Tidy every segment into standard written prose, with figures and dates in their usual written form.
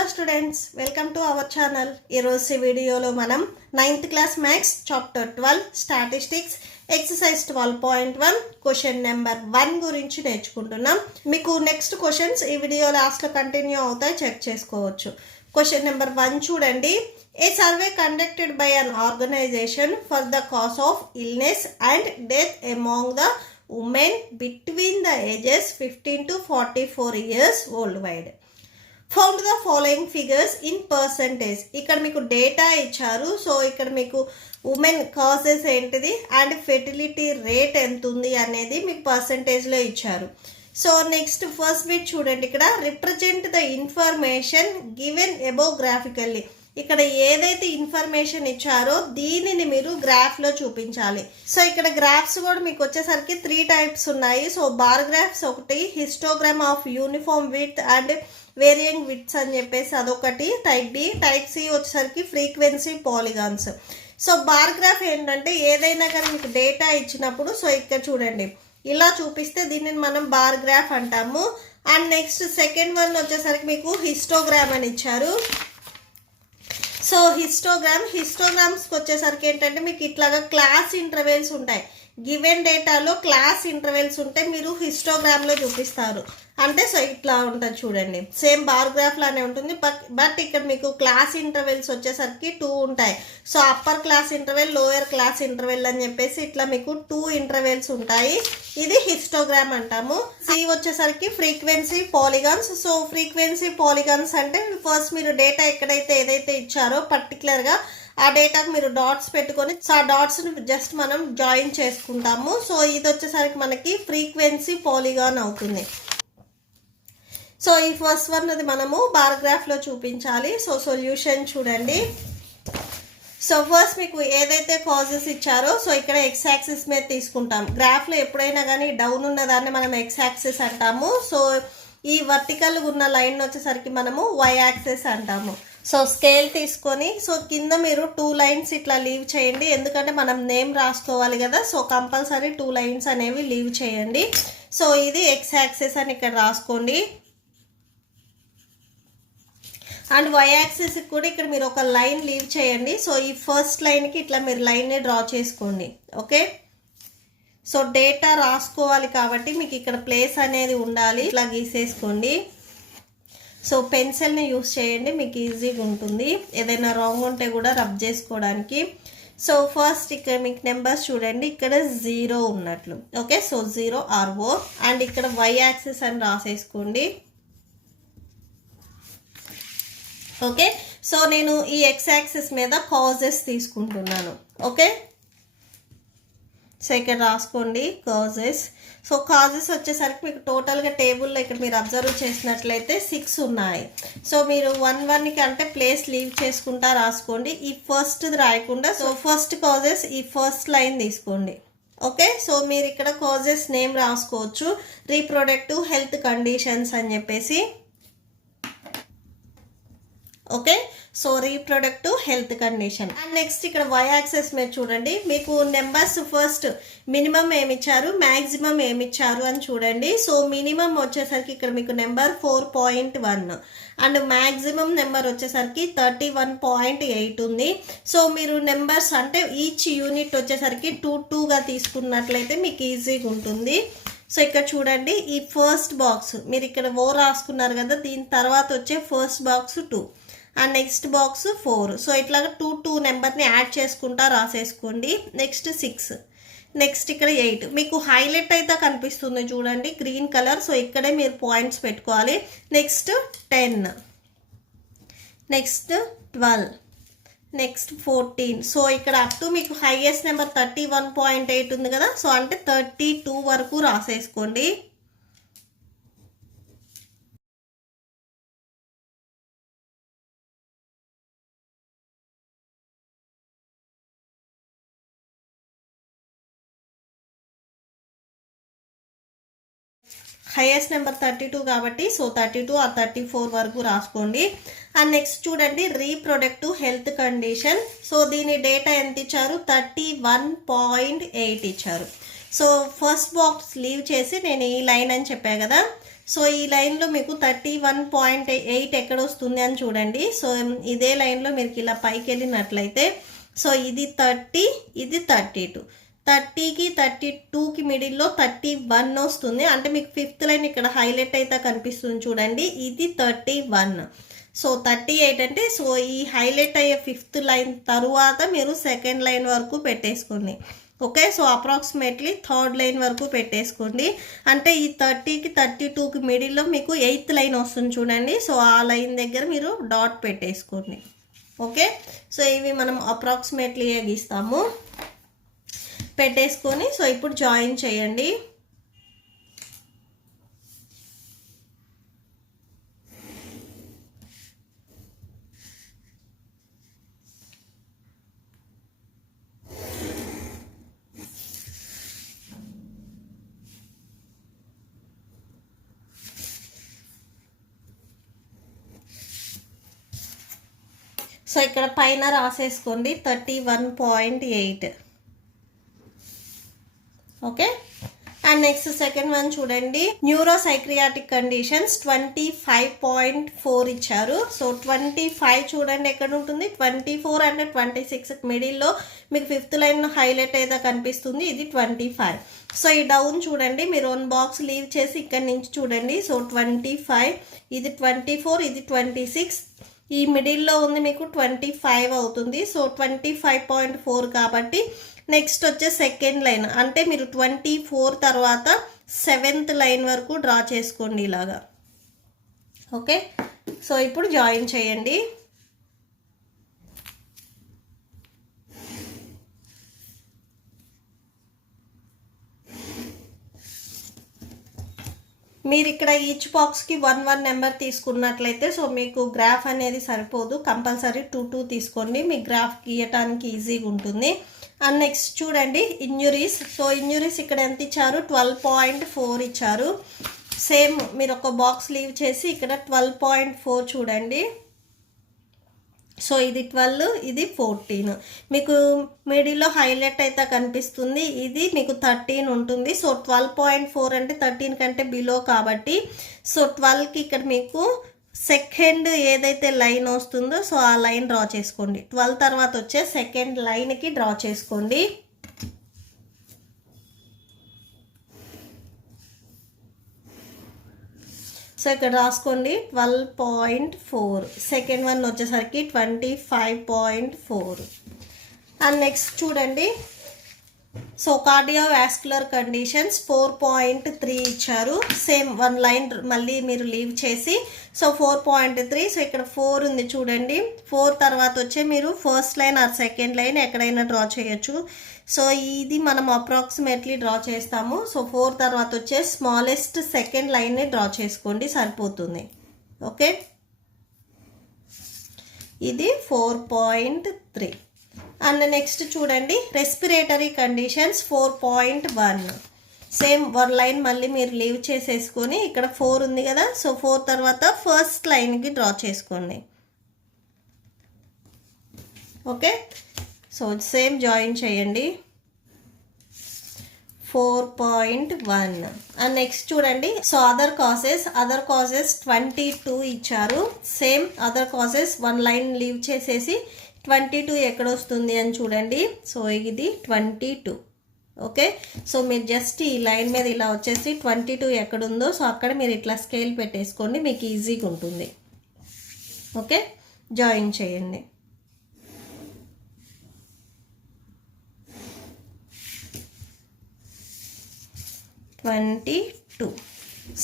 Hello students, welcome to our channel. ఈరోజు వీడియోలో మనం 9th class maths chapter 12 statistics exercise 12.1 question number 1 గురించి నేర్చుకుంటున్నాం. మీకు నెక్స్ట్ క్వశ్చన్స్ ఈ వీడియో లాస్ట్లో కంటిన్యూ అవుతాయి, చెక్ చేసుకోవచ్చు. క్వశ్చన్ నెంబర్ 1 చూడండి. A survey conducted by an organisation for the cause of illness and death among the women between the ages 15 to 44 years worldwide. Found the following figures in percentage. ఇక్కడ మీకు data ఇచ్చారు. So ఇక్కడ మీకు women causes ఏంటిది and fertility rate ఎంత ఉంది అనేది మీకు పర్సంటేజ్లో ఇచ్చారు. సో నెక్స్ట్ ఫస్ట్ బిట్ చూడండి. ఇక్కడ represent the information given above graphically. ఇక్కడ ఏదైతే ఇన్ఫర్మేషన్ ఇచ్చారో దీనిని మీరు గ్రాఫ్లో చూపించాలి. సో ఇక్కడ గ్రాఫ్స్ కూడా మీకు వచ్చేసరికి 3 టైప్స్ ఉన్నాయి. సో బార్ గ్రాఫ్స్ ఒకటి, histogram of uniform width and varying widths అని చెప్పేసి అదొకటి టైప్ బి. టైప్ సి వచ్చేసరికి frequency polygons. So bar graph ఏంటంటే ఏదైనా కానీ మీకు డేటా ఇచ్చినప్పుడు సో ఇక్కడ చూడండి ఇలా చూపిస్తే దీనిని మనం బార్ గ్రాఫ్ అంటాము. అండ్ నెక్స్ట్ సెకండ్ వన్ వచ్చేసరికి మీకు హిస్టోగ్రామ్ అని ఇచ్చారు. సో హిస్టోగ్రామ్స్కి వచ్చేసరికి ఏంటంటే మీకు ఇట్లాగా క్లాస్ ఇంటర్వెల్స్ ఉంటాయి. గివెన్ డేటాలో క్లాస్ ఇంటర్వెల్స్ ఉంటే మీరు హిస్టోగ్రామ్లో చూపిస్తారు. అంటే సో ఇట్లా ఉంటుంది చూడండి, సేమ్ బార్ గ్రాఫ్ లానే ఉంటుంది. బట్ ఇక్కడ మీకు క్లాస్ ఇంటర్వెల్స్ వచ్చేసరికి 2 ఉంటాయి. So upper class interval, lower class interval అని చెప్పేసి ఇట్లా మీకు 2 ఇంటర్వెల్స్ ఉంటాయి. ఇది హిస్టోగ్రామ్ అంటాము. సి వచ్చేసరికి frequency polygons. So frequency polygons అంటే ఫస్ట్ మీరు డేటా ఎక్కడైతే ఏదైతే ఇచ్చారో పర్టికులర్గా ఆ డేటాకు మీరు డాట్స్ పెట్టుకొని సో ఆ డాట్స్ని జస్ట్ మనం జాయిన్ చేసుకుంటాము. సో ఇది వచ్చేసరికి మనకి ఫ్రీక్వెన్సీ పాలిగాన్ అవుతుంది. సో ఈ ఫస్ట్ వన్ అది మనము బార్ గ్రాఫ్లో చూపించాలి. సో సొల్యూషన్ చూడండి. సో ఫస్ట్ మీకు ఏదైతే కాజెస్ ఇచ్చారో సో ఇక్కడ ఎక్స్ యాక్సిస్ మీద తీసుకుంటాం. గ్రాఫ్లో ఎప్పుడైనా కానీ డౌన్ ఉన్న దాన్ని మనం ఎక్స్ యాక్సిస్ అంటాము. సో ఈ వర్టికల్ ఉన్న లైన్ వచ్చేసరికి మనము వై యాక్సిస్ అంటాము. సో స్కేల్ తీసుకొని సో కింద మీరు 2 లైన్స్ ఇట్లా లీవ్ చేయండి, ఎందుకంటే మనం నేమ్ రాసుకోవాలి కదా. సో కంపల్సరీ 2 లైన్స్ అనేవి లీవ్ చేయండి. సో ఇది ఎక్స్ యాక్సిస్ అని ఇక్కడ రాసుకోండి. అండ్ వై యాక్సిస్కి కూడా ఇక్కడ మీరు ఒక లైన్ లీవ్ చేయండి. సో ఈ ఫస్ట్ లైన్కి ఇట్లా మీరు లైన్ని డ్రా చేసుకోండి. ఓకే, సో డేటా రాసుకోవాలి కాబట్టి మీకు ఇక్కడ ప్లేస్ అనేది ఉండాలి, ఇట్లా గీసేసుకోండి. సో పెన్సిల్ని యూస్ చేయండి, మీకు ఈజీగా ఉంటుంది. ఏదైనా రాంగ్ ఉంటే కూడా రబ్ చేసుకోవడానికి. సో ఫస్ట్ ఇక్కడ మీకు నెంబర్స్ చూడండి, ఇక్కడ 0 ఉన్నట్లు. ఓకే, సో 0 RO అండ్ ఇక్కడ వై యాక్సిస్ అని రాసేసుకోండి. ఓకే, సో నేను ఈ ఎక్స్ యాక్సిస్ మీద కాజెస్ తీసుకుంటున్నాను. ఓకే, సో ఇక్కడ రాసుకోండి కాజెస్. సో కాజెస్ వచ్చేసరికి మీకు టోటల్గా టేబుల్లో ఇక్కడ మీరు అబ్జర్వ్ చేసినట్లయితే 6 ఉన్నాయి. సో మీరు 1-1కి అంటే ప్లేస్ లీవ్ చేసుకుంటా రాసుకోండి. ఈ ఫస్ట్ది రాయకుండా సో ఫస్ట్ కాజెస్ ఈ ఫస్ట్ లైన్ తీసుకోండి. ఓకే, సో మీరు ఇక్కడ కాజెస్ నేమ్ రాసుకోవచ్చు, రీప్రొడక్టివ్ హెల్త్ కండిషన్స్ అని చెప్పేసి. Okay, so reproductive health condition. And next ఇక్కడ వై యాక్సెస్ మీద చూడండి, మీకు నెంబర్స్ ఫస్ట్ మినిమం ఏమిచ్చారు, మ్యాక్సిమం ఏమిచ్చారు అని చూడండి. సో మినిమం వచ్చేసరికి ఇక్కడ మీకు నెంబర్ 4.1 అండ్ మ్యాక్సిమం నెంబర్ వచ్చేసరికి 31.8 ఉంది. సో మీరు నెంబర్స్ అంటే ఈచ్ యూనిట్ వచ్చేసరికి 2-2గా తీసుకున్నట్లయితే మీకు ఈజీగా ఉంటుంది. సో ఇక్కడ చూడండి ఈ ఫస్ట్ బాక్స్ మీరు ఇక్కడ ఓ రాసుకున్నారు కదా, దీని తర్వాత వచ్చే first box 2 and next box 4. So ఇట్లాగా 2 నెంబర్ని యాడ్ చేసుకుంటా రాసేసుకోండి. నెక్స్ట్ 6, నెక్స్ట్ ఇక్కడ 8 మీకు హైలైట్ అయితే కనిపిస్తుంది చూడండి గ్రీన్ కలర్. సో ఇక్కడే మీరు పాయింట్స్ పెట్టుకోవాలి. Next 10, next 12, next 14. సో ఇక్కడ అప్ టు మీకు హైయెస్ట్ నెంబర్ 31.8 ఉంది కదా, సో అంటే 32 వరకు రాసేసుకోండి. హైయెస్ట్ నెంబర్ 32 కాబట్టి సో 32 ఆర్ 34 వరకు రాసుకోండి. అండ్ నెక్స్ట్ చూడండి రీప్రొడక్టివ్ హెల్త్ కండిషన్. సో దీని డేటా ఎంత ఇచ్చారు, 31.8 ఇచ్చారు. సో ఫస్ట్ బాక్స్ లీవ్ చేసి నేను ఈ లైన్ అని చెప్పా కదా, సో ఈ లైన్లో మీకు 31.8 ఎక్కడ వస్తుంది అని చూడండి. సో ఇదే లైన్లో మీరు ఇలా పైకి వెళ్ళినట్లయితే సో ఇది 30, ఇది 32, 30కి 32కి మిడిల్లో 31 వస్తుంది. అంటే మీకు ఫిఫ్త్ లైన్ ఇక్కడ హైలైట్ అయితే కనిపిస్తుంది చూడండి, ఇది 31. సో 38 అంటే సో ఈ హైలైట్ అయ్యే ఫిఫ్త్ లైన్ తరువాత మీరు సెకండ్ లైన్ వరకు పెట్టేసుకోండి. Okay, so approximately third line వరకు పెట్టేసుకోండి. అంటే ఈ 30కి 32కి మిడిల్లో మీకు ఎయిత్ లైన్ వస్తుంది చూడండి. సో ఆ లైన్ దగ్గర మీరు డాట్ పెట్టేసుకోండి. ఓకే, సో ఇవి మనం అప్రాక్సిమేట్లీ గీస్తాము. పెట్టేసుకొని సో ఇప్పుడు జాయిన్ చేయండి. సో ఇక్కడ పైన రాసేసుకోండి 31.8. Okay, and next second one చూడండి, న్యూరోసైక్రియాటిక్ కండిషన్స్ 25.4 ఇచ్చారు. సో 25 చూడండి ఎక్కడ ఉంటుంది, 24 అండ్ 26 మిడిల్లో మీకు ఫిఫ్త్ లైన్ హైలైట్ అయితే కనిపిస్తుంది, ఇది 25. సో ఈ డౌన్ చూడండి, మీరు 1 బాక్స్ లీవ్ చేసి ఇక్కడ నుంచి చూడండి. సో 25, ఇది 24, ఇది 26, ఈ మిడిల్లో ఉంది మీకు 25 అవుతుంది. సో 25.4 కాబట్టి నెక్స్ట్ వచ్చే సెకండ్ లైన్ అంటే మీరు 24 తర్వాత 7th లైన్ వరకు డ్రా చేసుకోండి ఇలాగా. ఓకే, సో ఇప్పుడు జాయిన్ చేయండి. మీరు ఇక్కడ ఈచ్ బాక్స్కి 1 నెంబర్ తీసుకున్నట్లయితే సో మీకు గ్రాఫ్ అనేది సరిపోదు, కంపల్సరీ 2 తీసుకోండి, మీ గ్రాఫ్ గీయటానికి ఈజీగా ఉంటుంది. అండ్ నెక్స్ట్ చూడండి ఇంజురీస్. సో ఇంజురీస్ ఇక్కడ ఎంత ఇచ్చారు, 12.4 ఇచ్చారు. సేమ్ మీరు ఒక బాక్స్ లీవ్ చేసి ఇక్కడ 12.4 చూడండి. సో ఇది 12, ఇది 14, మీకు మిడిల్లో హైలైట్ అయితే కనిపిస్తుంది, ఇది మీకు 13 ఉంటుంది. సో 12.4 అంటే 13 కంటే బిలో కాబట్టి సో 12కి ఇక్కడ మీకు సెకండ్ ఏదైతే లైన్ వస్తుందో సో ఆ లైన్ డ్రా చేసుకోండి. 12 తర్వాత వచ్చే సెకండ్ లైన్కి డ్రా చేసుకోండి. సో ఇక్కడ రాసుకోండి 12.4, సెకండ్ వన్ వచ్చేసరికి 25.4. అండ్ నెక్స్ట్ చూడండి, సో కార్డియోవాస్కులర్ కండిషన్స్ 4.3 ఇచ్చారు. సేమ్ 1 లైన్ మళ్ళీ మీరు లీవ్ చేసి సో 4.3. సో ఇక్కడ 4 ఉంది చూడండి, 4 తర్వాత వచ్చే మీరు first line or second line ఎక్కడైనా డ్రా చేయొచ్చు. సో ఇది మనం అప్రాక్సిమేట్లీ డ్రా చేస్తాము. సో 4 తర్వాత వచ్చే స్మాలెస్ట్ సెకండ్ లైన్ని డ్రా చేసుకోండి, సరిపోతుంది. ఓకే, ఇది 4.3. అండ్ నెక్స్ట్ చూడండి రెస్పిరేటరీ కండిషన్స్ 4.1. సేమ్ 1 లైన్ మళ్ళీ మీరు లీవ్ చేసేసుకొని ఇక్కడ 4 ఉంది కదా, సో 4 తర్వాత ఫస్ట్ లైన్కి డ్రా చేసుకోండి. ఓకే, సో సేమ్ జాయిన్ చేయండి 4.1. అండ్ నెక్స్ట్ చూడండి, సో అదర్ కాజెస్ 22 ఇచ్చారు. Same other causes 1 line leave చేసేసి 22 ఎక్కడ వస్తుంది అని చూడండి. సో ఇది 22. ఓకే, సో మీరు జస్ట్ ఈ లైన్ మీద ఇలా వచ్చేసి 22 ఎక్కడుందో సో అక్కడ మీరు ఇట్లా స్కేల్ పెట్టేసుకోండి, మీకు ఈజీగా ఉంటుంది. ఓకే, జాయిన్ చేయండి.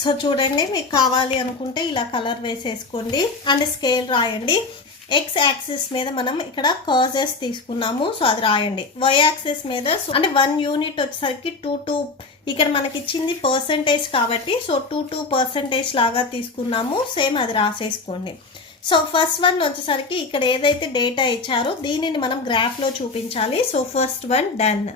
సో చూడండి, మీకు కావాలి అనుకుంటే ఇలా కలర్ వేసేసుకోండి అండ్ స్కేల్ రాయండి. ఎక్స్ యాక్సిస్ మీద మనం ఇక్కడ కాజెస్ తీసుకున్నాము, సో అది రాయండి. వై యాక్సిస్ మీద అంటే 1 యూనిట్ వచ్చేసరికి 2 ఇక్కడ మనకి ఇచ్చింది పర్సంటేజ్ కాబట్టి సో 2% లాగా తీసుకున్నాము. సేమ్ అది రాసేసుకోండి. సో ఫస్ట్ వన్ వచ్చేసరికి ఇక్కడ ఏదైతే డేటా ఇచ్చారో దీనిని మనం గ్రాఫ్లో చూపించాలి. So first one done.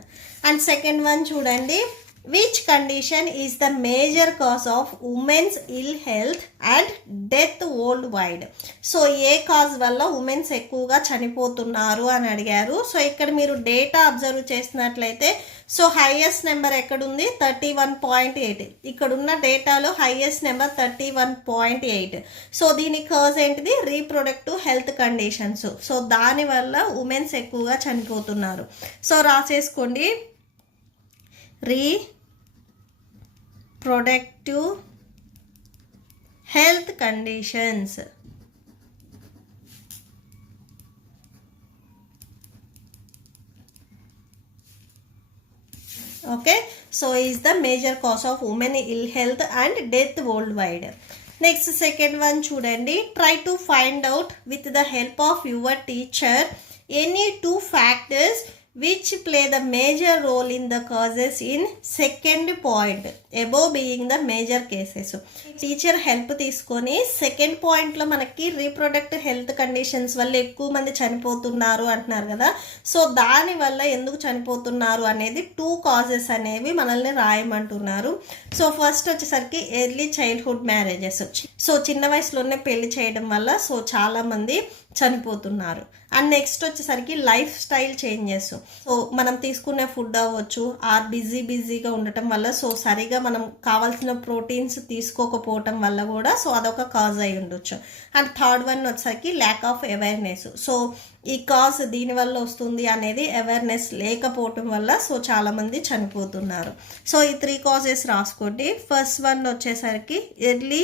And second one చూడండి, which condition is the major cause of women's ill health and death worldwide. So ఏ కాజ్ వల్ల ఉమెన్స్ ఎక్కువగా చనిపోతున్నారు అని అడిగారు. సో ఇక్కడ మీరు డేటా అబ్జర్వ్ చేసినట్లయితే సో హైయెస్ట్ నెంబర్ ఎక్కడుంది 31.8. ఇక్కడ ఉన్న డేటాలో హైయెస్ట్ నెంబర్ 31.8. సో దీని కాజ్ ఏంటిది రీప్రొడక్టివ్ హెల్త్ కండిషన్స్. సో దానివల్ల ఉమెన్స్ ఎక్కువగా చనిపోతున్నారు. సో రాసేసుకోండి reproductive health conditions. Okay, so is the major cause of women ill health and death worldwide. Next second one చూడండి, try to find out with the help of your teacher any two factors which play the major role in the causes in second point above being the major cases. Teacher help తీసుకొని second పాయింట్లో మనకి reproductive health conditions వల్ల ఎక్కువ మంది చనిపోతున్నారు అంటున్నారు కదా. So దానివల్ల ఎందుకు చనిపోతున్నారు అనేది 2 కాజెస్ అనేవి మనల్ని రాయమంటున్నారు. సో ఫస్ట్ వచ్చేసరికి ఎర్లీ చైల్డ్హుడ్ మ్యారేజెస్. సో చిన్న వయసులోనే పెళ్లి చేయడం వల్ల సో చాలామంది చనిపోతున్నారు. అండ్ నెక్స్ట్ వచ్చేసరికి లైఫ్ స్టైల్ చేంజెస్. సో మనం తీసుకునే ఫుడ్ అవ్వచ్చు, ఆర్ బిజీగా ఉండటం వల్ల సో సరిగా మనం కావాల్సిన ప్రోటీన్స్ తీసుకోకపోవటం వల్ల కూడా సో అదొక కాజ్ అయి ఉండొచ్చు. అండ్ థర్డ్ వన్ వచ్చేసరికి ల్యాక్ ఆఫ్ అవేర్నెస్. సో ఈ కాజ్ దీనివల్ల వస్తుంది అనేది అవేర్నెస్ లేకపోవటం వల్ల సో చాలామంది చనిపోతున్నారు. సో ఈ 3 కాజెస్ రాసుకోండి. ఫస్ట్ వన్ వచ్చేసరికి early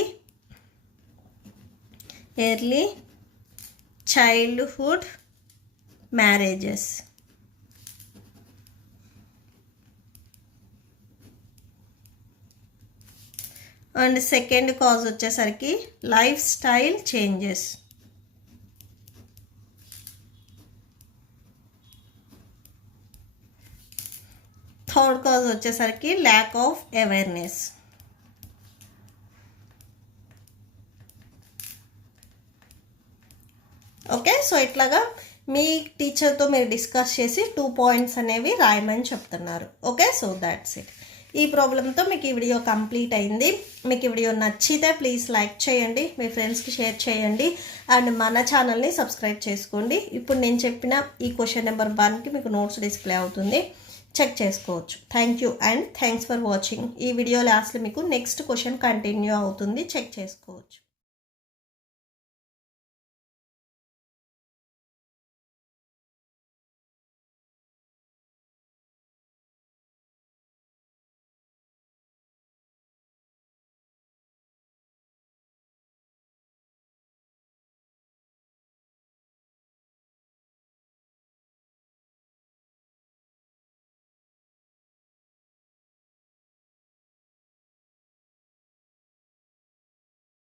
childhood marriages. And second cause వచ్చేసరికి lifestyle changes. Third cause వచ్చేసరికి lack of awareness. Okay, so ఇట్లాగా మీ టీచర్తో మీరు డిస్కస్ చేసి 2 పాయింట్స్ అనేవి రాయమని చెప్తున్నారు. Okay, so that's it. ఈ ప్రాబ్లంతో మీకు ఈ వీడియో కంప్లీట్ అయింది. మీకు ఈ వీడియో నచ్చితే ప్లీజ్ లైక్ చేయండి, మీ ఫ్రెండ్స్కి షేర్ చేయండి, అండ్ మన ఛానల్ని సబ్స్క్రైబ్ చేసుకోండి. ఇప్పుడు నేను చెప్పిన ఈ క్వశ్చన్ నెంబర్ 1కి మీకు నోట్స్ డిస్ప్లే అవుతుంది, చెక్ చేసుకోవచ్చు. Thank you and thanks for watching. ఈ వీడియో లాస్ట్లో మీకు నెక్స్ట్ క్వశ్చన్ కంటిన్యూ అవుతుంది, చెక్ చేసుకోవచ్చు.